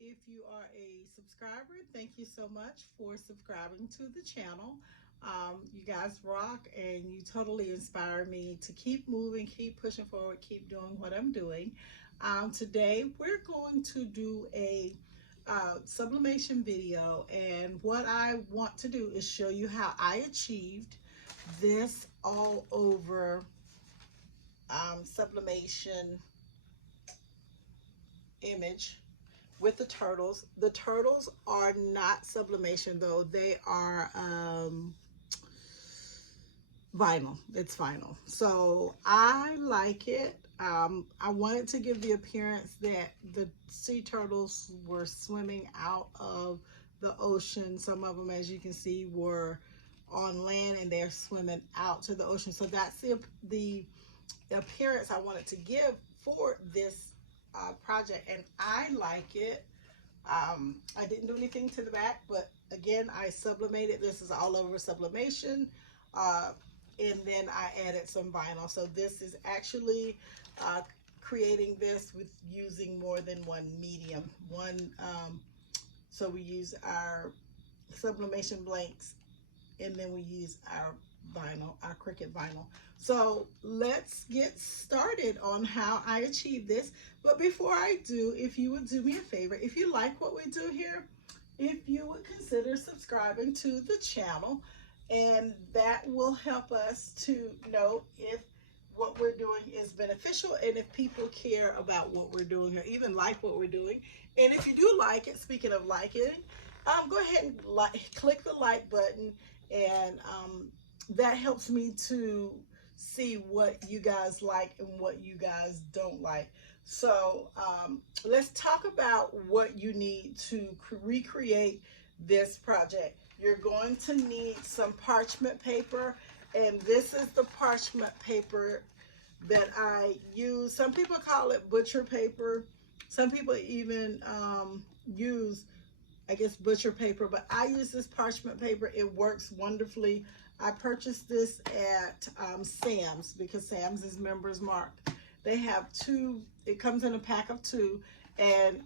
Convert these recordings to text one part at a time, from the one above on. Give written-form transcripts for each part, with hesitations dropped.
If you are a subscriber, thank you so much for subscribing to the channel. You guys rock and you totally inspire me to keep moving, keep pushing forward, keep doing what I'm doing. Today, we're going to do a sublimation video, and what I want to do is show you how I achieved this all over sublimation image with the turtles. The turtles are not sublimation though. They are vinyl. It's vinyl. So I like it. I wanted to give the appearance that the sea turtles were swimming out of the ocean. Some of them, as you can see, were on land and they're swimming out to the ocean. So that's the appearance I wanted to give for this project, and I like it. I didn't do anything to the back, but again, I sublimated. This is all over sublimation. And then I added some vinyl. So this is actually creating this with using more than one medium. So we use our sublimation blanks, and then we use our vinyl, our Cricut vinyl. So let's get started on how I achieve this. But before I do, if you would do me a favor, if you like what we do here, if you would consider subscribing to the channel, and that will help us to know if what we're doing is beneficial and if people care about what we're doing or even like what we're doing. And if you do like it, speaking of liking, go ahead and click the like button, and that helps me to see what you guys like and what you guys don't like. So let's talk about what you need to recreate this project. You're going to need some parchment paper, and this is the parchment paper that I use. Some people call it butcher paper. Some people even use, I guess, butcher paper, but I use this parchment paper. It works wonderfully. I purchased this at Sam's because Sam's is Members Mark. They have two. It comes in a pack of two, and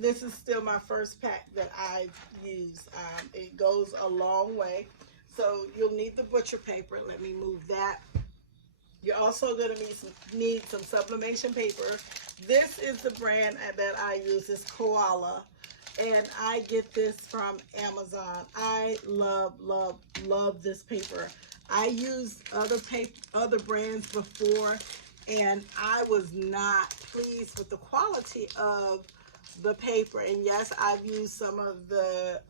this is still my first pack that I've used. It goes a long way. So you'll need the butcher paper. Let me move that. You're also going to need some sublimation paper. This is the brand that I use. It's Koala, and I get this from Amazon. I love this paper. I used other brands before, and I was not pleased with the quality of the paper. And yes, I've used some of the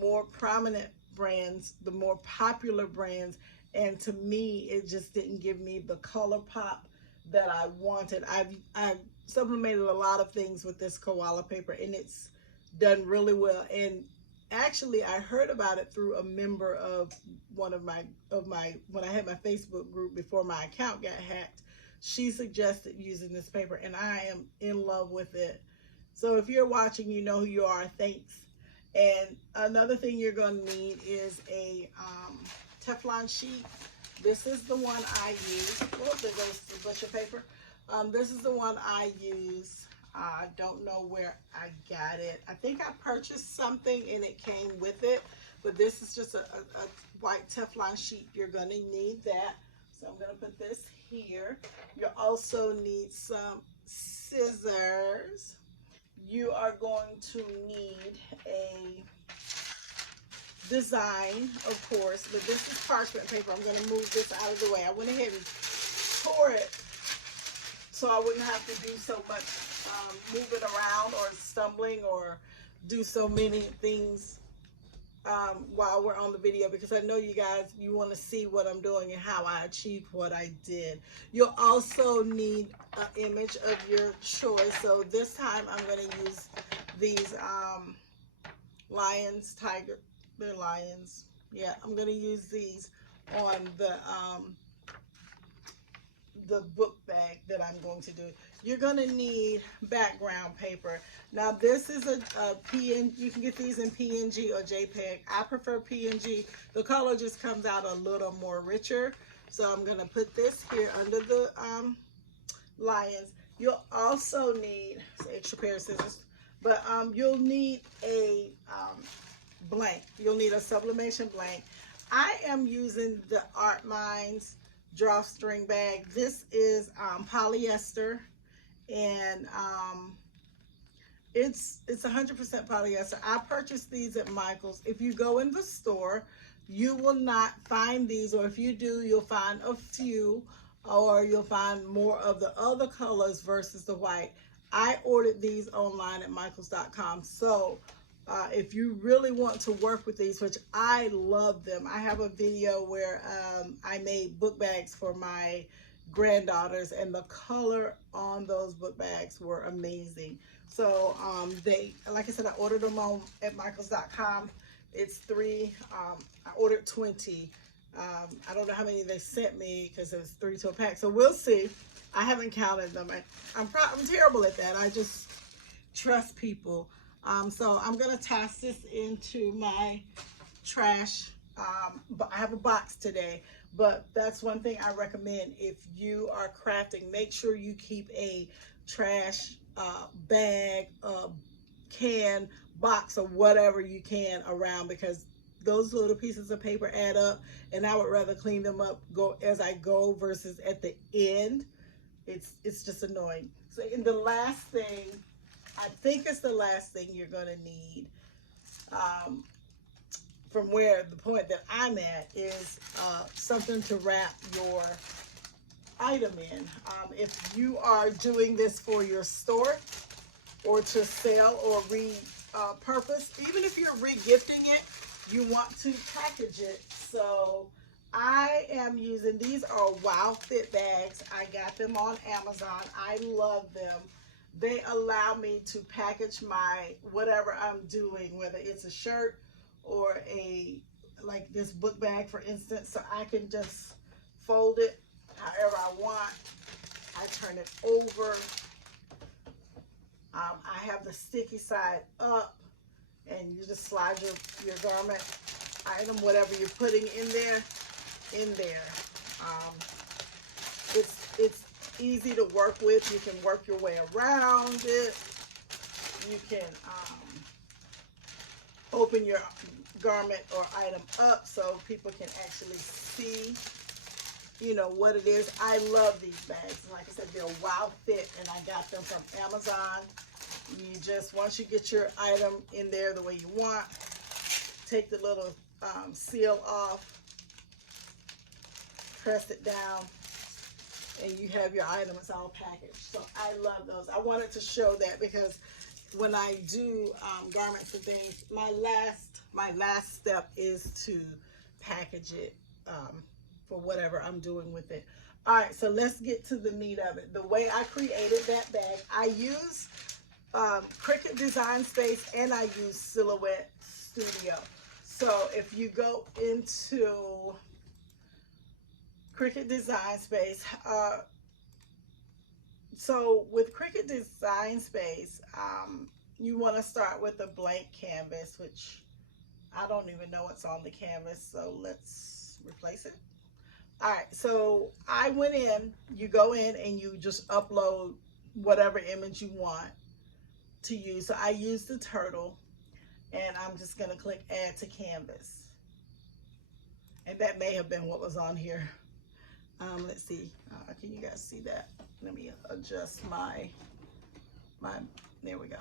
more prominent brands, the more popular brands, and to me, it just didn't give me the color pop that I wanted. I've sublimated a lot of things with this Koala paper, and it's done really well. And actually, I heard about it through a member of one of my when I had my Facebook group before my account got hacked. She suggested using this paper, and I am in love with it. So if you're watching, you know who you are. Thanks. And another thing you're going to need is a Teflon sheet. This is the one I use. Well, there goes the butcher paper. This is the one I use. I don't know where I got it. I think I purchased something and it came with it, but this is just a white Teflon sheet. You're going to need that. So I'm going to put this here. You also need some scissors. You are going to need a design, of course, but this is parchment paper. I'm going to move this out of the way. I went ahead and tore it so I wouldn't have to do so much moving around or stumbling or do so many things while we're on the video, because I know you guys, you want to see what I'm doing and how I achieved what I did. You'll also need an image of your choice. So this time I'm going to use these lions, tiger, they're lions. Yeah, I'm going to use these on the book bag that I'm going to do. You're going to need background paper. Now this is a PNG. You can get these in PNG or JPEG. I prefer PNG. The color just comes out a little more richer. So I'm going to put this here under the lions. You'll also need an extra pair of scissors. But you'll need a blank. You'll need a sublimation blank. I am using the Art Minds drawstring bag. This is polyester, and it's 100% polyester. I purchased these at Michael's. If you go in the store, you will not find these, or if you do, you'll find a few, or you'll find more of the other colors versus the white. I ordered these online at michaels.com. So if you really want to work with these, which I love them, I have a video where I made book bags for my granddaughters, and the color on those book bags were amazing. So they, like I said, I ordered them on at michaels.com. It's three. I ordered 20. I don't know how many they sent me because it was 3 to a pack. So we'll see. I haven't counted them. I'm terrible at that. I just trust people. So I'm gonna toss this into my trash. But I have a box today. But that's one thing I recommend if you are crafting. Make sure you keep a trash bag, can, box, or whatever you can around, because those little pieces of paper add up, and I would rather clean them up as I go versus at the end. It's just annoying. So, in the last thing, I think it's the last thing you're gonna need, from where the point that I'm at is something to wrap your item in. If you are doing this for your store or to sell or repurpose, even if you're re-gifting it, you want to package it. So I am using, these are Wow Fit bags. I got them on Amazon. I love them. They allow me to package my whatever I'm doing, whether it's a shirt or like this book bag, for instance. So I can just fold it however I want. I turn it over. I have the sticky side up, and you just slide your garment item, whatever you're putting in there. It's easy to work with. You can work your way around it. You can open your garment or item up so people can actually see, you know, what it is. I love these bags. Like I said, they're Wow Fit, and I got them from Amazon. You just, once you get your item in there the way you want, take the little seal off, press it down, and you have your item. It's all packaged. So I love those. I wanted to show that because when I do garments and things, my last step is to package it for whatever I'm doing with it. All right, so let's get to the meat of it. The way I created that bag, I use Cricut Design Space, and I use Silhouette Studio. So if you go into Cricut Design Space, so with Cricut Design Space, you want to start with a blank canvas, which I don't even know what's on the canvas, so let's replace it. All right, so I went in, you go in and you just upload whatever image you want to use. So I used the turtle, and I'm just gonna click add to canvas. And that may have been what was on here. Let's see, can you guys see that? Let me adjust my, there we go.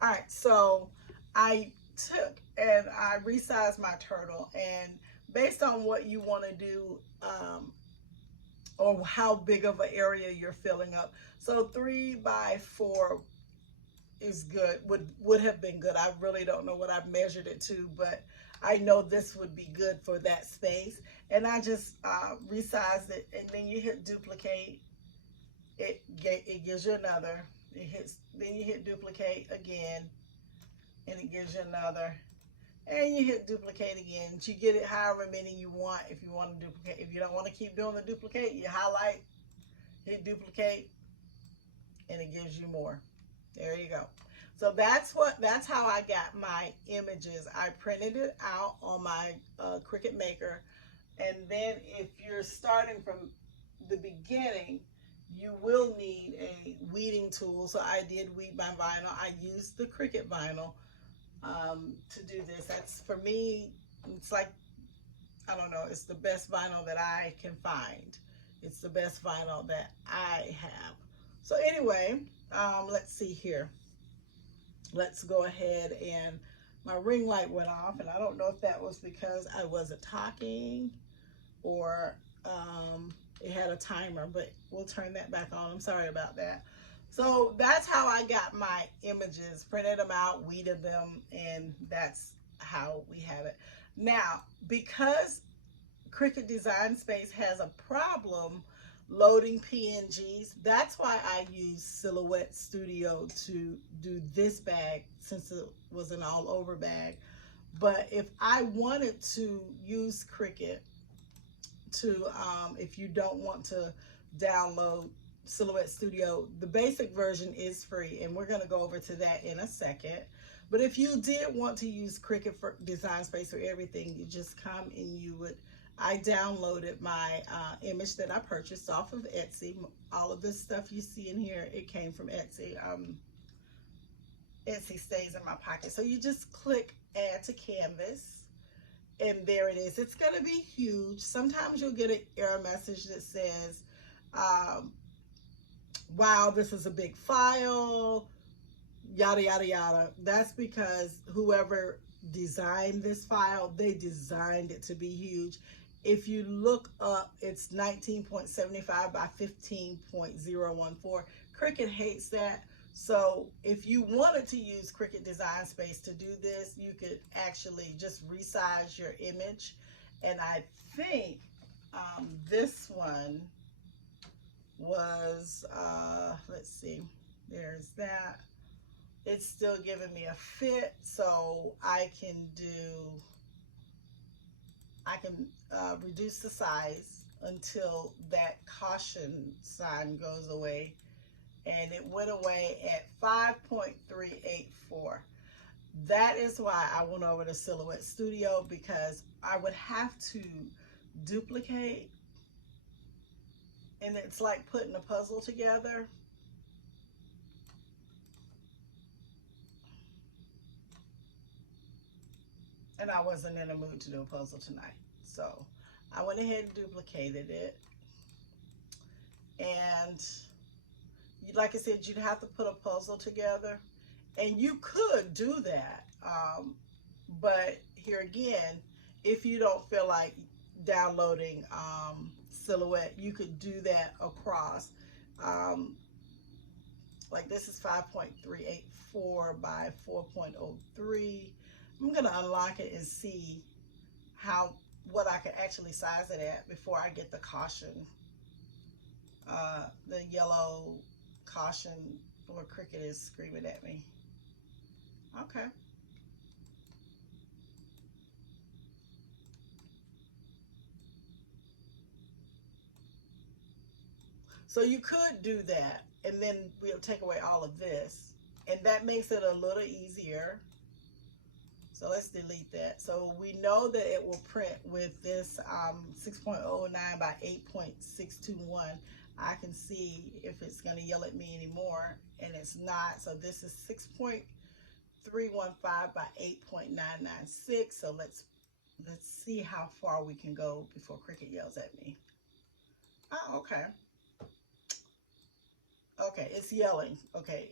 All right, so I took and I resized my turtle, and based on what you want to do, or how big of an area you're filling up. So 3 by 4 is good, would have been good. I really don't know what I've measured it to, but I know this would be good for that space. And I just resized it, and then you hit duplicate. It gives you another. Then you hit duplicate again, and it gives you another. And you hit duplicate again. You get it however many you want. If you want to duplicate, if you don't want to keep doing the duplicate, you highlight, hit duplicate, and it gives you more. There you go. So that's how I got my images. I printed it out on my Cricut Maker, and then if you're starting from the beginning, you will need a weeding tool. So I did weed my vinyl. I used the Cricut vinyl to do this. That's, for me, it's like, I don't know, it's the best vinyl that I can find. It's the best vinyl that I have. So anyway, let's see here. Let's go ahead, and my ring light went off, and I don't know if that was because I wasn't talking or it had a timer, but we'll turn that back on. I'm sorry about that. So that's how I got my images, printed them out, weeded them, and that's how we have it. Now, because Cricut Design Space has a problem loading PNGs, that's why I use Silhouette Studio to do this bag, since it was an all over bag. But if I wanted to use Cricut to, if you don't want to download Silhouette Studio, the basic version is free, and we're going to go over to that in a second. But if you did want to use Cricut for Design Space for everything, you just come and you would, I downloaded my image that I purchased off of Etsy. All of this stuff you see in here, it came from Etsy. Etsy stays in my pocket. So you just click add to canvas, and there it is. It's going to be huge. Sometimes you'll get an error message that says, wow, this is a big file, yada, yada, yada. That's because whoever designed this file, they designed it to be huge. If you look up, it's 19.75 by 15.014. Cricut hates that. So if you wanted to use Cricut Design Space to do this, you could actually just resize your image. And I think this one was, let's see, there's that. It's still giving me a fit, so I can reduce the size until that caution sign goes away. And it went away at 5.384. That is why I went over to Silhouette Studio, because I would have to duplicate, and it's like putting a puzzle together. And I wasn't in the mood to do a puzzle tonight. So I went ahead and duplicated it. And like I said, you'd have to put a puzzle together. And you could do that. But here again, if you don't feel like downloading Silhouette, you could do that across. Like this is 5.384 by 4.03. I'm going to unlock it and see what I can actually size it at before I get the caution, the yellow caution where Cricut is screaming at me. Okay. So you could do that, and then we'll take away all of this, and that makes it a little easier. So let's delete that. So we know that it will print with this 6.09 by 8.621. I can see if it's going to yell at me anymore, and it's not. So this is 6.315 by 8.996. So let's see how far we can go before Cricut yells at me. Oh, okay. Okay, it's yelling. Okay.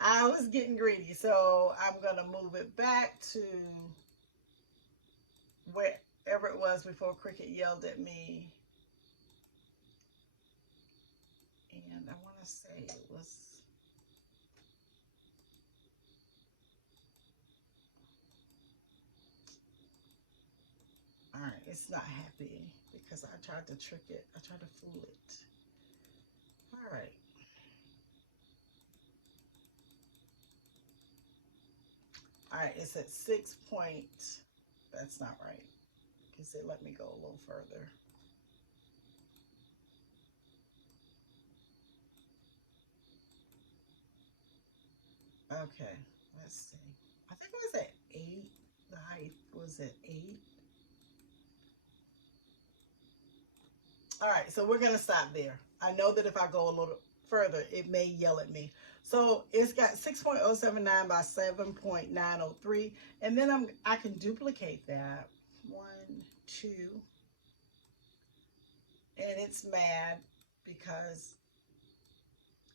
I was getting greedy, so I'm going to move it back to wherever it was before Cricut yelled at me. And I want to say it was... All right, it's not happy because I tried to trick it. I tried to fool it. All right. All right, it's at 6 point. That's not right, because it let me go a little further. Okay, let's see. I think it was at 8. The height was at 8. All right, so we're gonna stop there. I know that if I go a little further, it may yell at me. So it's got 6.079 by 7.903, and then I can duplicate that. 1, 2, and it's mad because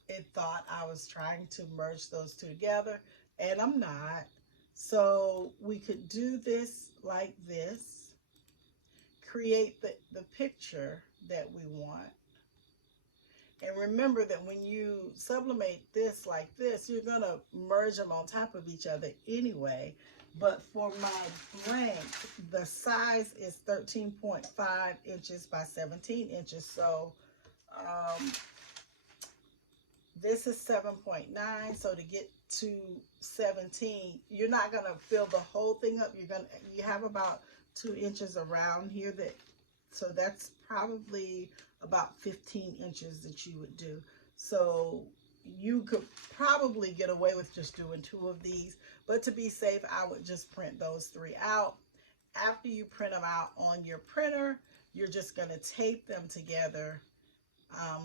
it thought I was trying to merge those two together, and I'm not. So we could do this like this, create the picture that we want. And remember that when you sublimate this like this, you're going to merge them on top of each other anyway. But for my blank, the size is 13.5 inches by 17 inches. So this is 7.9. So to get to 17, you're not going to fill the whole thing up. You have about 2 inches around here so that's probably about 15 inches that you would do. So you could probably get away with just doing 2 of these, but to be safe, I would just print those 3 out. After you print them out on your printer, you're just going to tape them together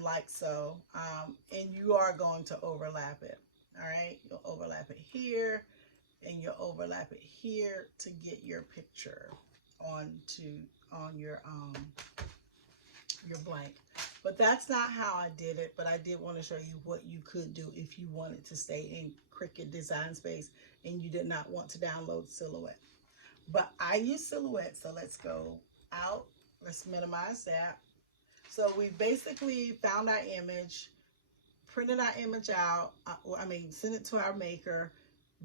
like so, and you are going to overlap it. All right, you'll overlap it here, and you'll overlap it here to get your picture on your blank. But that's not how I did it, but I did want to show you what you could do if you wanted to stay in Cricut Design Space and you did not want to download Silhouette. But I use Silhouette, so let's go out. Let's minimize that. So we basically found our image, printed our image out, sent it to our maker,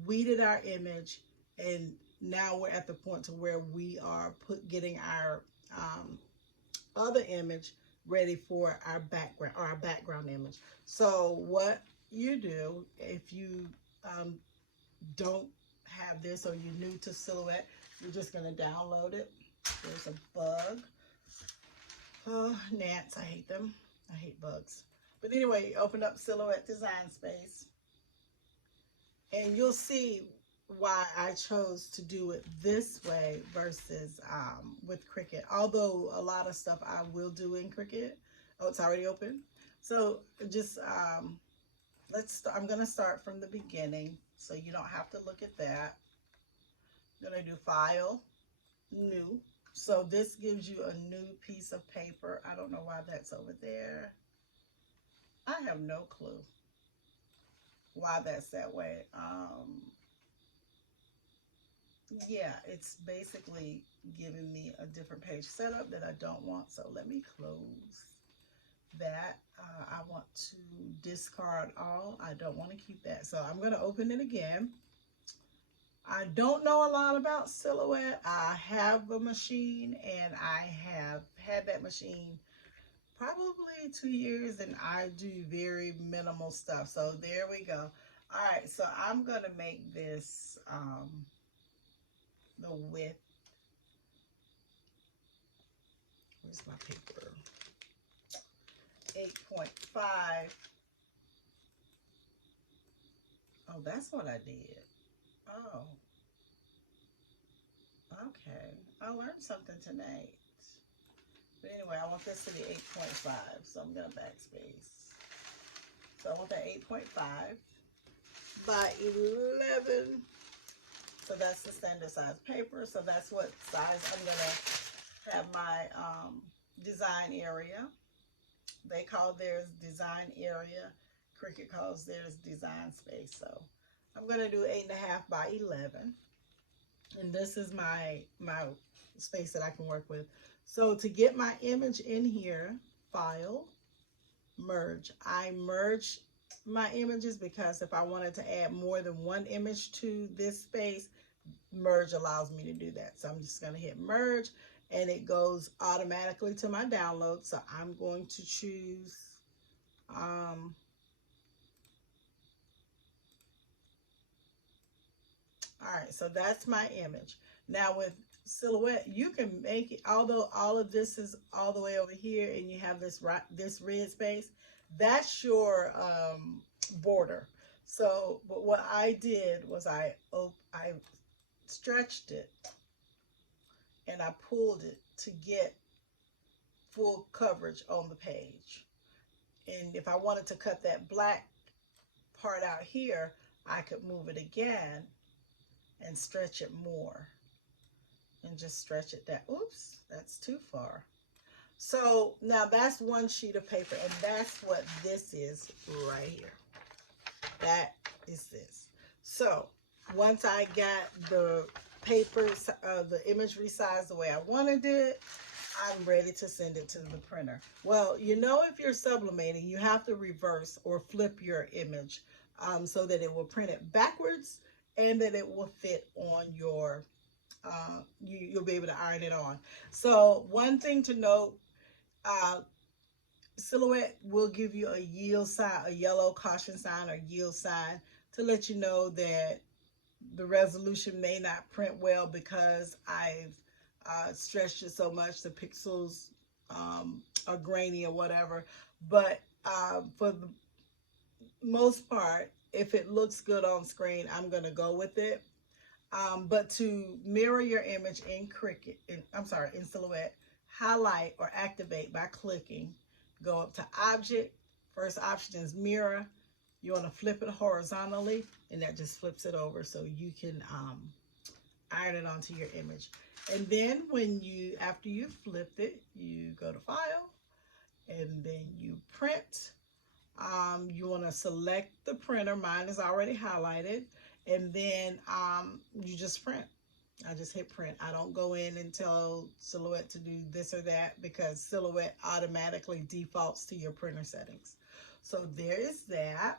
weeded our image, and now we're at the point to where we are getting our other image ready for our background image. So what you do if you don't have this or you're new to Silhouette, you're just going to download it. There's a bug. Oh, gnats, I hate them. I hate bugs. But anyway, you open up Silhouette Design Space and you'll see why I chose to do it this way versus with Cricut. Although a lot of stuff I will do in Cricut. Oh, it's already open. So just I'm going to start from the beginning so you don't have to look at that. I'm going to do File, New. So this gives you a new piece of paper. I don't know why that's over there. I have no clue why that's that way. Yeah, it's basically giving me a different page setup that I don't want. So let me close that. I want to discard all. I don't want to keep that. So I'm going to open it again. I don't know a lot about Silhouette. I have a machine and I have had that machine probably 2 years and I do very minimal stuff. So there we go. All right, so I'm going to make this the width. Where's my paper? 8.5. Oh, that's what I did. Oh. Okay. I learned something tonight. But anyway, I want this to be 8.5. So I'm going to backspace. So I want that 8.5 by 11. So that's the standard size paper. So that's what size I'm going to have my design area. They call theirs design area. Cricut calls theirs design space. So I'm going to do 8.5 by 11. And this is my space that I can work with. So to get my image in here, File, Merge. I merge my images because if I wanted to add more than one image to this space, Merge allows me to do that. So I'm just going to hit Merge and it goes automatically to my download. So I'm going to choose all right, so that's my image. Now with Silhouette, you can make it, although all of this is all the way over here and you have this red space, that's your border. So, but what I did was I stretched it and I pulled it to get full coverage on the page. And if I wanted to cut that black part out here, I could move it again and stretch it more. And just stretch it down. Oops, that's too far. So now that's one sheet of paper, and that's what this is right here. That is this. So once I got the paper, the imagery size the way I wanted it, I'm ready to send it to the printer. Well, you know, if you're sublimating, you have to reverse or flip your image so that it will print it backwards and that it will fit on your, you'll be able to iron it on. So one thing to note, Silhouette will give you a yield sign, a yellow caution sign or yield sign to let you know that the resolution may not print well because I've stretched it so much the pixels are grainy or whatever. But for the most part, if it looks good on screen, I'm going to go with it. But to mirror your image in Cricut, in Silhouette, highlight or activate by clicking. Go up to Object. First option is Mirror. You want to flip it horizontally, and that just flips it over so you can iron it onto your image. And then after you flipped it, you go to File, and then you print. You want to select the printer. Mine is already highlighted. And then you just print. I just hit print. I don't go in and tell Silhouette to do this or that because Silhouette automatically defaults to your printer settings. So there is that.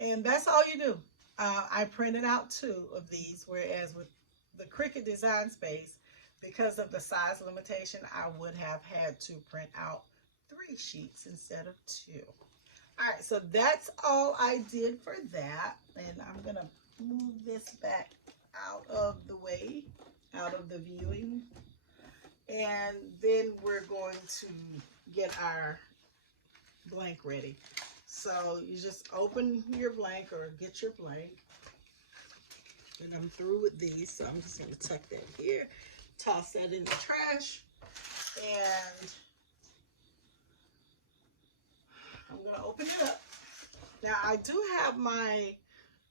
And that's all you do. I printed out 2 of these, whereas with the Cricut Design Space, because of the size limitation, I would have had to print out 3 sheets instead of 2. All right, so that's all I did for that. And I'm going to move this back out of the way, out of the viewing. And then we're going to get our blank ready. So you just open your blank or get your blank. And I'm through with these, so I'm just going to tuck that here, toss that in the trash, and I'm going to open it up. Now I do have my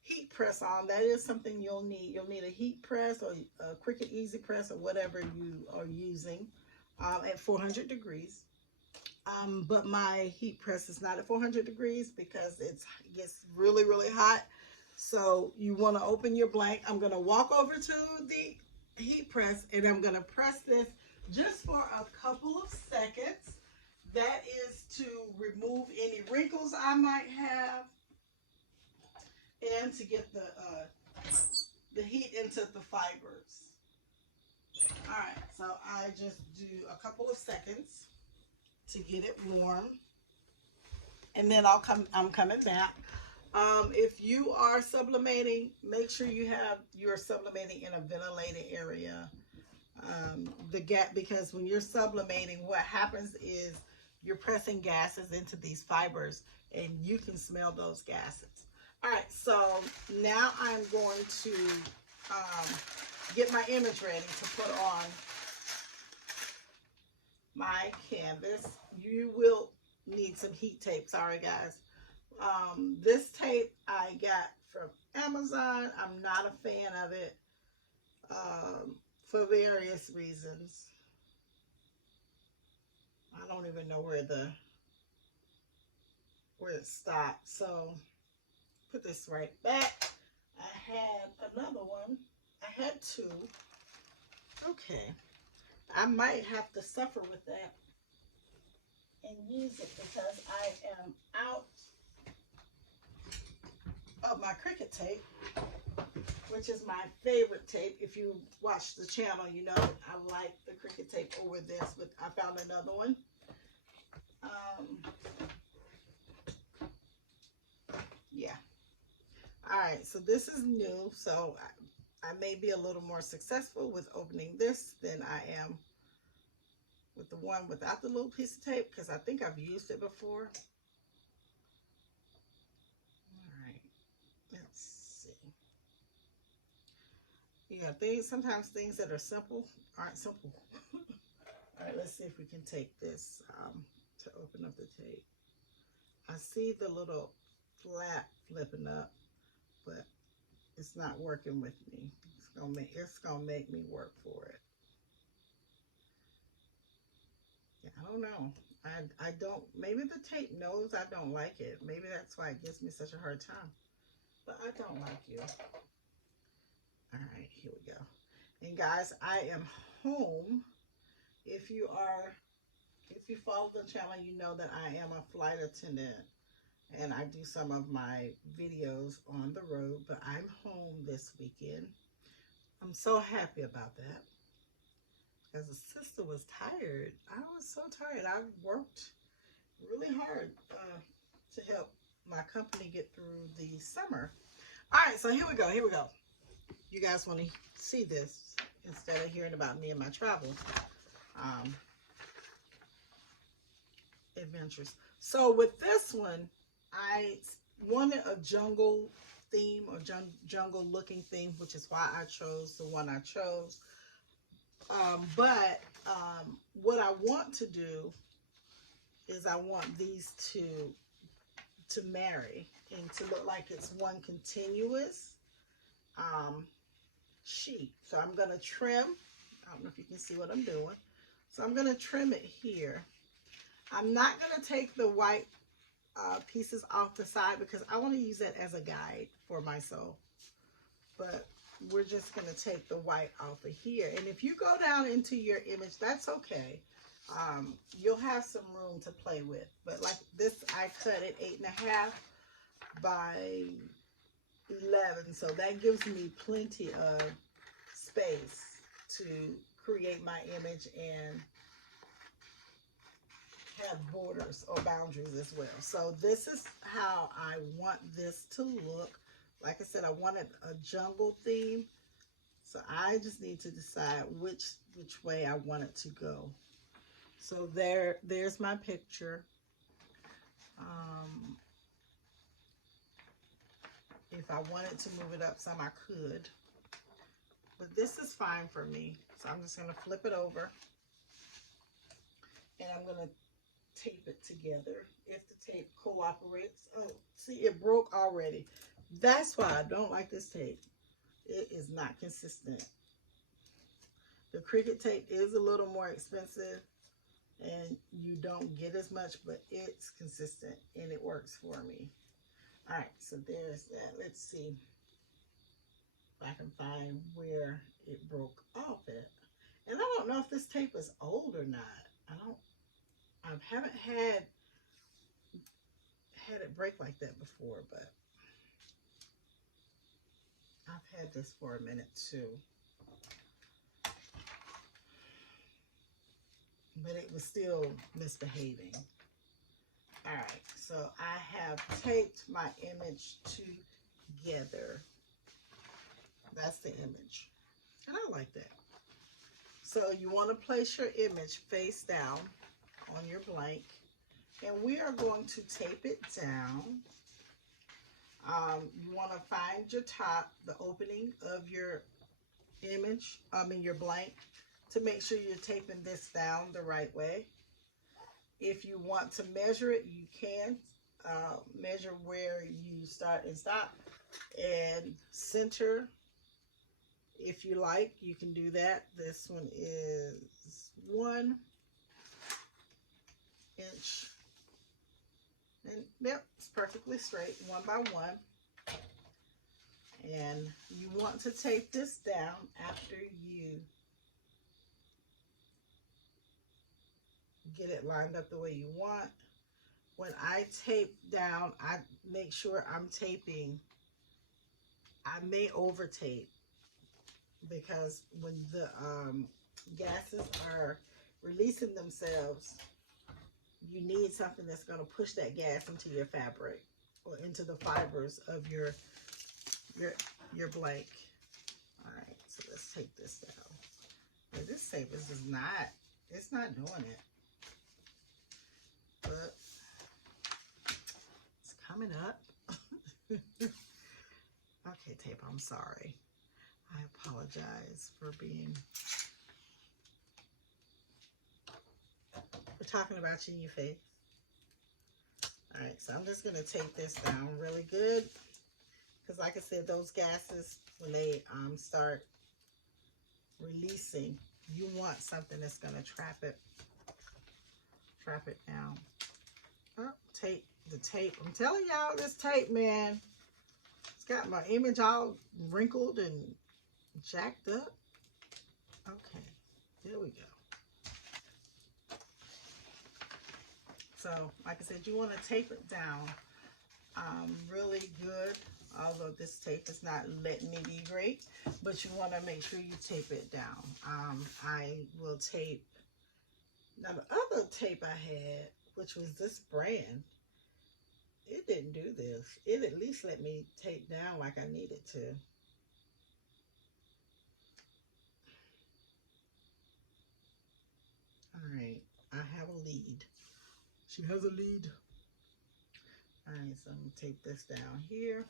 heat press on. That is something you'll need. You'll need a heat press or a Cricut Easy Press or whatever you are using at 400 degrees. But my heat press is not at 400 degrees because it gets really, really hot. So you want to open your blank. I'm going to walk over to the heat press and I'm going to press this just for a couple of seconds. That is to remove any wrinkles I might have and to get the heat into the fibers. All right, so I just do a couple of seconds to get it warm, and then I'm coming back. If you are sublimating, make sure you're sublimating in a ventilated area. Because when you're sublimating, what happens is you're pressing gases into these fibers, and you can smell those gases. All right, so now I'm going to get my image ready to put on my canvas. You will need some heat tape. Sorry, guys. This tape I got from Amazon. I'm not a fan of it for various reasons. I don't even know where it stopped. So put this right back. I had another one. I had 2. Okay. I might have to suffer with that and use it because I am out of my Cricut tape, which is my favorite tape. If you watch the channel, you know I like the Cricut tape over this, but I found another one. Yeah. All right, so this is new, so I may be a little more successful with opening this than I am with the one without the little piece of tape, because I think I've used it before. All right, let's see. Yeah, sometimes things that are simple aren't simple. All right, Let's see if we can take this to open up the tape. I see the little flap flipping up, but it's not working with me. It's gonna make me work for it. Yeah, I don't know. I don't, maybe the tape knows I don't like it. Maybe that's why it gives me such a hard time. But I don't like you. All right, here we go. And guys, I am home. If you follow the channel, you know that I am a flight attendant and I do some of my videos on the road, but I'm home this weekend. I'm so happy about that. Because the sister was tired. I was so tired. I worked really hard to help my company get through the summer. All right, so here we go. Here we go. You guys want to see this instead of hearing about me and my travel adventures. So with this one, I wanted a jungle theme or jungle looking theme, which is why I chose the one I chose. But what I want to do is I want these to marry and to look like it's one continuous sheet. So I'm going to trim. I don't know if you can see what I'm doing. So I'm going to trim it here. I'm not going to take the white pieces off the side because I want to use that as a guide for my sew. But we're just going to take the white off of here. And if you go down into your image, that's okay. You'll have some room to play with. But like this, I cut it 8.5 by 11. So that gives me plenty of space to create my image and have borders or boundaries as well. So this is how I want this to look. Like I said, I wanted a jungle theme. So I just need to decide which way I want it to go. So there's my picture. If I wanted to move it up some, I could. But this is fine for me. So I'm just going to flip it over. And I'm going to tape it together if the tape cooperates. Oh, see, it broke already. That's why I don't like this tape. It is not consistent. The Cricut tape is a little more expensive and you don't get as much, but it's consistent and it works for me. All right, so there's that. Let's see if I can find where it broke off at. And I don't know if this tape is old or not. I haven't had it break like that before, but I've had this for a minute too. But it was still misbehaving. All right, so I have taped my image together. That's the image. And I like that. So you want to place your image face down on your blank. And we are going to tape it down. You want to find your top, the opening of your image, your blank, to make sure you're taping this down the right way. If you want to measure it, you can measure where you start and stop and center. If you like, you can do that. This one is 1 inch. And yep, it's perfectly straight, 1 by 1. And you want to tape this down after you get it lined up the way you want. When I tape down, I make sure I'm taping. I may over tape because when the gases are releasing themselves, you need something that's going to push that gas into your fabric or into the fibers of your blank. All right, so let's take this down. Now, this tape is just not, it's not doing it. But it's coming up. Okay, tape, I'm sorry. I apologize for being talking about you in your face. All right, so I'm just going to tape this down really good. Because like I said, those gases, when they start releasing, you want something that's going to trap it down. Oh, tape, the tape. I'm telling y'all, this tape, man, it's got my image all wrinkled and jacked up. Okay, there we go. So, like I said, you want to tape it down really good. Although this tape is not letting me be great, but you want to make sure you tape it down. I will tape. Now, the other tape I had, which was this brand, it didn't do this. It at least let me tape down like I needed to. All right, I have a lead. She has a lead. All right, so I'm going to tape this down here.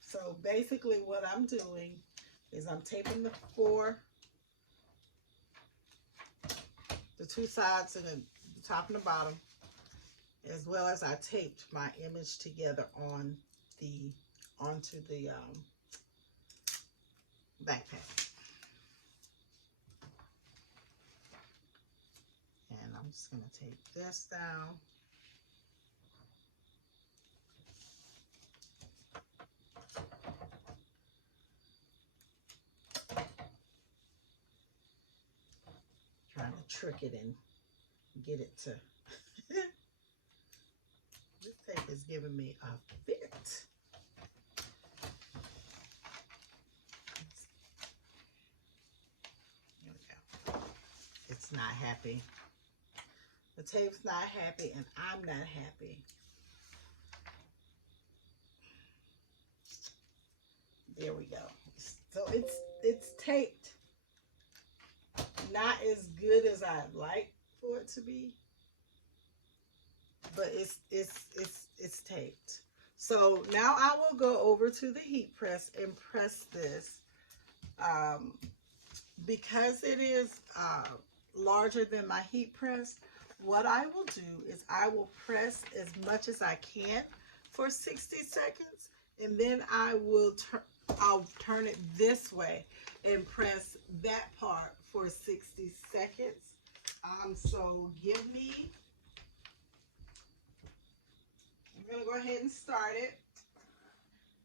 So basically what I'm doing is I'm taping the two sides and the top and the bottom, as well as I taped my image together onto the backpack. And I'm just going to tape this down. Trying to trick it and get it to. This tape is giving me a fit. Here we go. It's not happy. The tape's not happy, and I'm not happy. There we go. So it's taped. Not as good as I'd like for it to be, but it's taped. So now I will go over to the heat press and press this. Because it is larger than my heat press, what I will do is I will press as much as I can for 60 seconds, and then I'll turn it this way and press that part for 60 seconds. So I'm gonna go ahead and start it.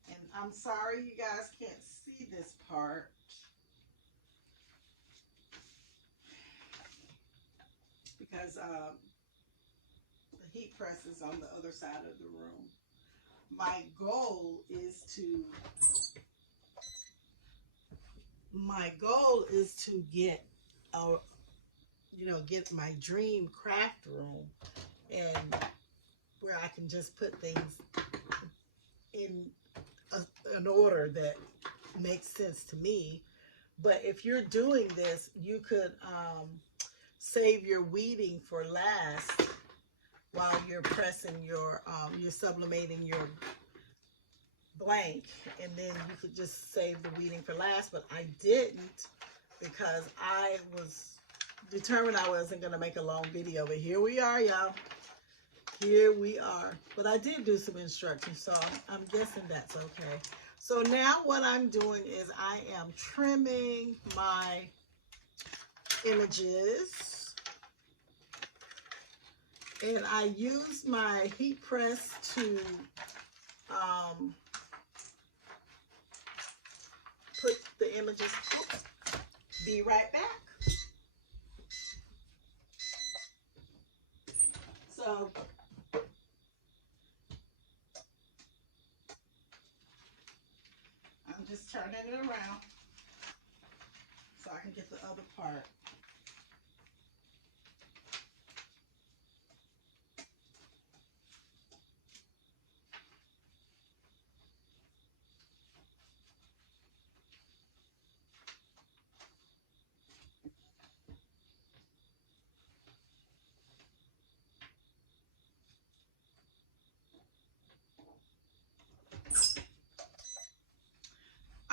And I'm sorry you guys can't see this part. Because the heat press is on the other side of the room. My goal is to get get my dream craft room, and where I can just put things in an order that makes sense to me. But if you're doing this, you could save your weeding for last while you're pressing you're sublimating your blank, and then you could just save the weeding for last. But I didn't, because I was determined I wasn't going to make a long video. But here we are, y'all. Here we are. But I did do some instructions, so I'm guessing that's okay. So now what I'm doing is I am trimming my images, and I use my heat press to put the images. Oops, be right back. So I'm just turning it around so I can get the other part.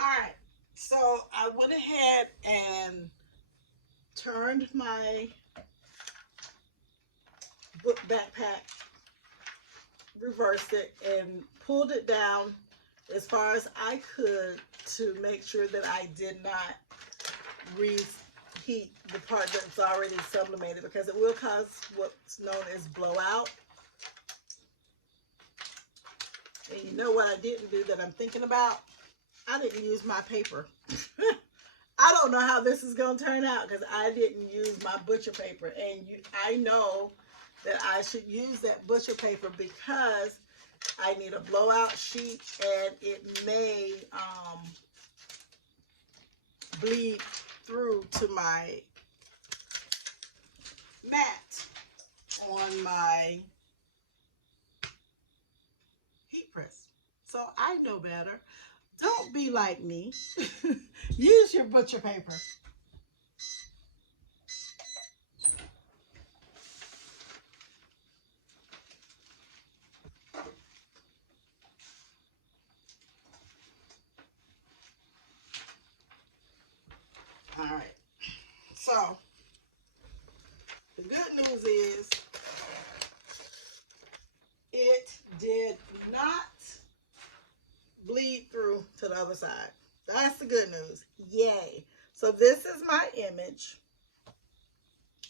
All right, so I went ahead and turned my book backpack, reversed it, and pulled it down as far as I could to make sure that I did not reheat the part that's already sublimated, because it will cause what's known as blowout. And you know what I didn't do that I'm thinking about? I didn't use my paper. I don't know how this is going to turn out because I didn't use my butcher paper. And I know that I should use that butcher paper because I need a blowout sheet, and it may bleed through to my mat on my heat press. So I know better. Don't be like me. Use your butcher paper. All right. So the good news is it did not bleed through to the other side. That's the good news. Yay. So this is my image,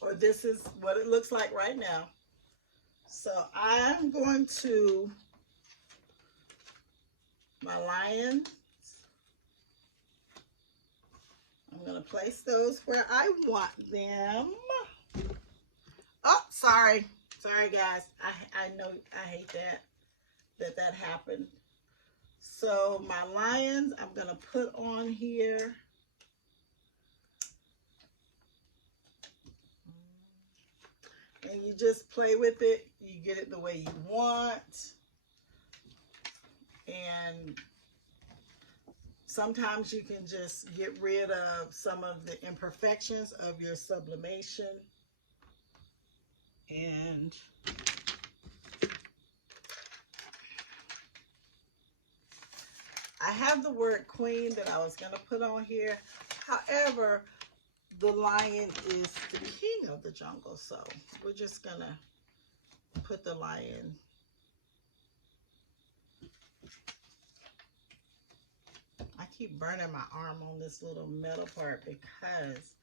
or this is what it looks like right now. So I'm going to my lions. I'm going to place those where I want them. Oh, sorry. Sorry, guys. I know I hate that happened. So my lions, I'm going to put on here. And you just play with it. You get it the way you want. And sometimes you can just get rid of some of the imperfections of your sublimation. And I have the word queen that I was going to put on here. However, the lion is the king of the jungle, so we're just going to put the lion. I keep burning my arm on this little metal part because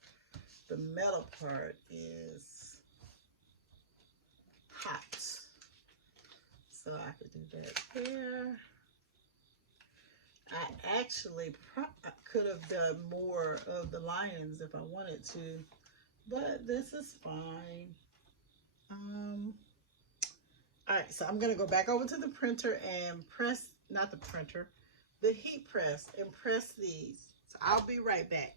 the metal part is hot. So I could do that there. I actually could have done more of the lions if I wanted to, but this is fine. All right, so I'm going to go back over to the printer and press, not the printer, the heat press, and press these. So I'll be right back.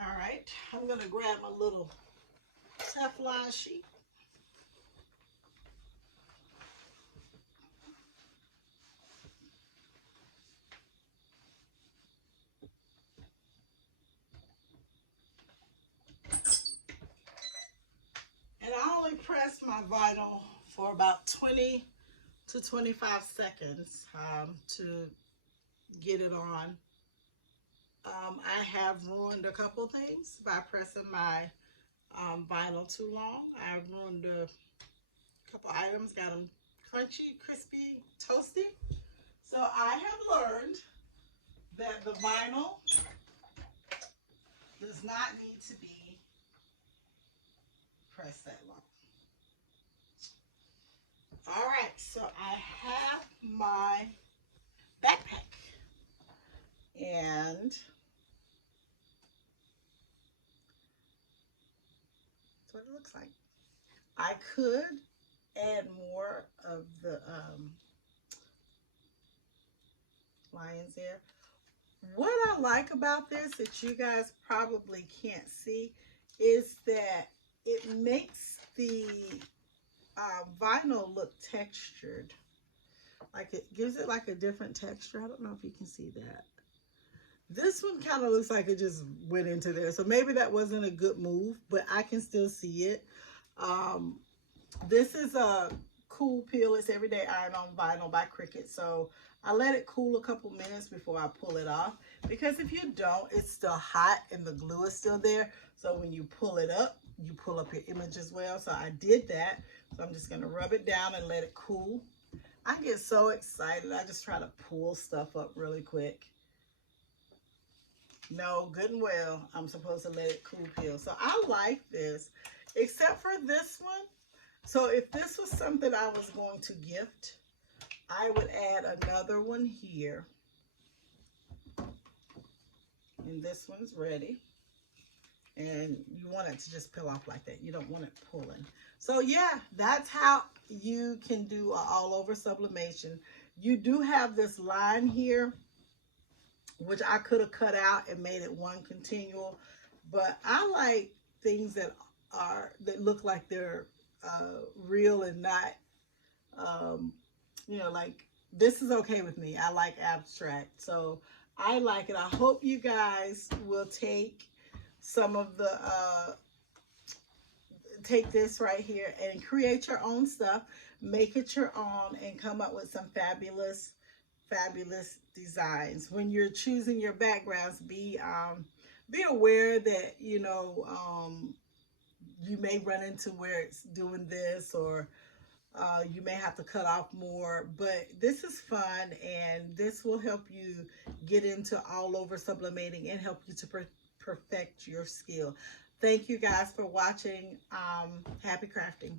All right, I'm going to grab my little Teflon sheet. And I only press my vinyl for about 20 to 25 seconds to get it on. I have ruined a couple things by pressing my vinyl too long. I ruined a couple items, got them crunchy, crispy, toasty. So I have learned that the vinyl does not need to be pressed that long. All right, so I have my backpack, and that's what it looks like. I could add more of the lines there. What I like about this that you guys probably can't see is that it makes the vinyl look textured. Like it gives it like a different texture. I don't know if you can see that. This one kind of looks like it just went into there. So maybe that wasn't a good move, but I can still see it. Um, this is a cool peel. It's Everyday Iron On Vinyl by Cricut. So I let it cool a couple minutes before I pull it off. Because if you don't, it's still hot and the glue is still there. So when you pull it up, you pull up your image as well. So I did that. So I'm just going to rub it down and let it cool. I get so excited. I just try to pull stuff up really quick. No, good and well, I'm supposed to let it cool peel. So I like this, except for this one. So if this was something I was going to gift, I would add another one here. And this one's ready. And you want it to just peel off like that. You don't want it pulling. So yeah, that's how you can do an all over sublimation. You do have this line here, which I could have cut out and made it one continual, but I like things that look like they're real and not, you know, like this is okay with me. I like abstract, so I like it. I hope you guys will take some of the take this right here and create your own stuff, make it your own, and come up with some fabulous designs. When you're choosing your backgrounds, be aware that, you know, you may run into where it's doing this, or you may have to cut off more, but this is fun and this will help you get into all over sublimating and help you to perfect your skill. Thank you guys for watching. Happy crafting.